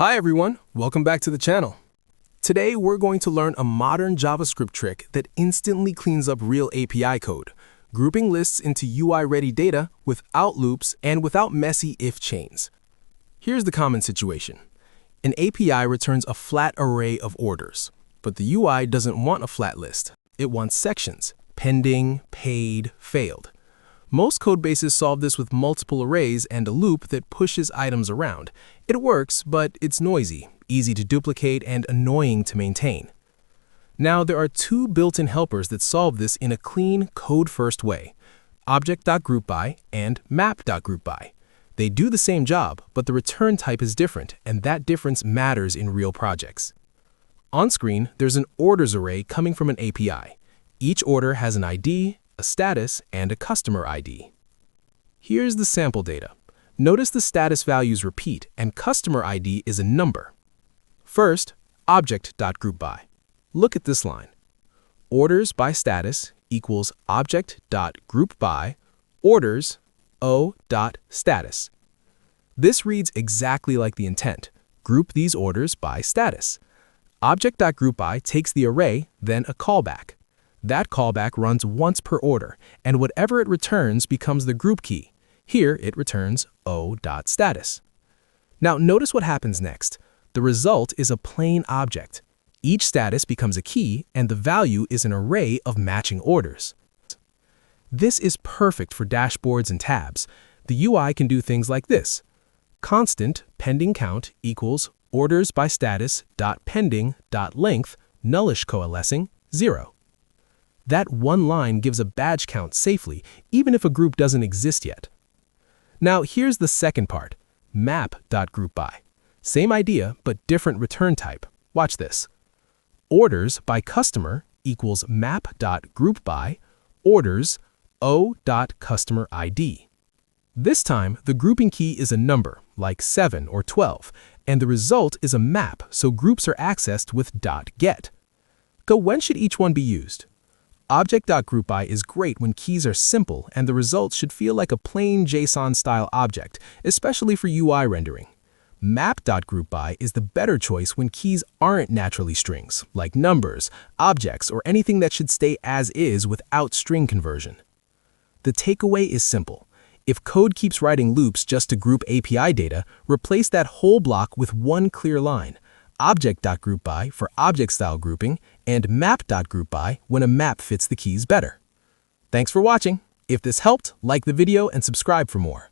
Hi everyone, welcome back to the channel. Today we're going to learn a modern JavaScript trick that instantly cleans up real API code, grouping lists into UI-ready data without loops and without messy if chains. Here's the common situation. An API returns a flat array of orders, but the UI doesn't want a flat list. It wants sections: pending, paid, failed. Most codebases solve this with multiple arrays and a loop that pushes items around. It works, but it's noisy, easy to duplicate, and annoying to maintain. Now, there are two built-in helpers that solve this in a clean, code-first way: Object.groupBy and Map.groupBy. They do the same job, but the return type is different, and that difference matters in real projects. On screen, there's an orders array coming from an API. Each order has an ID, a status, and a customer ID. Here's the sample data. Notice the status values repeat, and customer ID is a number. First, Object.groupBy. Look at this line. Orders by status equals Object.groupBy orders O.status. This reads exactly like the intent. Group these orders by status. Object.groupBy takes the array, then a callback. That callback runs once per order, and whatever it returns becomes the group key. Here, it returns O.status. Now, notice what happens next. The result is a plain object. Each status becomes a key, and the value is an array of matching orders. This is perfect for dashboards and tabs. The UI can do things like this. Constant pending count equals orders by status dot pending dot length nullish coalescing 0. That one line gives a badge count safely, even if a group doesn't exist yet. Now here's the second part, Map.groupBy. Same idea, but different return type. Watch this. Orders by customer equals Map.groupBy orders O.customer ID. This time, the grouping key is a number, like 7 or 12, and the result is a map, so groups are accessed with .get. So when should each one be used? Object.groupBy is great when keys are simple and the result should feel like a plain JSON-style object, especially for UI rendering. Map.groupBy is the better choice when keys aren't naturally strings, like numbers, objects, or anything that should stay as is without string conversion. The takeaway is simple. If code keeps writing loops just to group API data, replace that whole block with one clear line. Object.groupBy for object-style grouping, and Map.groupBy when a map fits the keys better. Thanks for watching. If this helped, like the video and subscribe for more.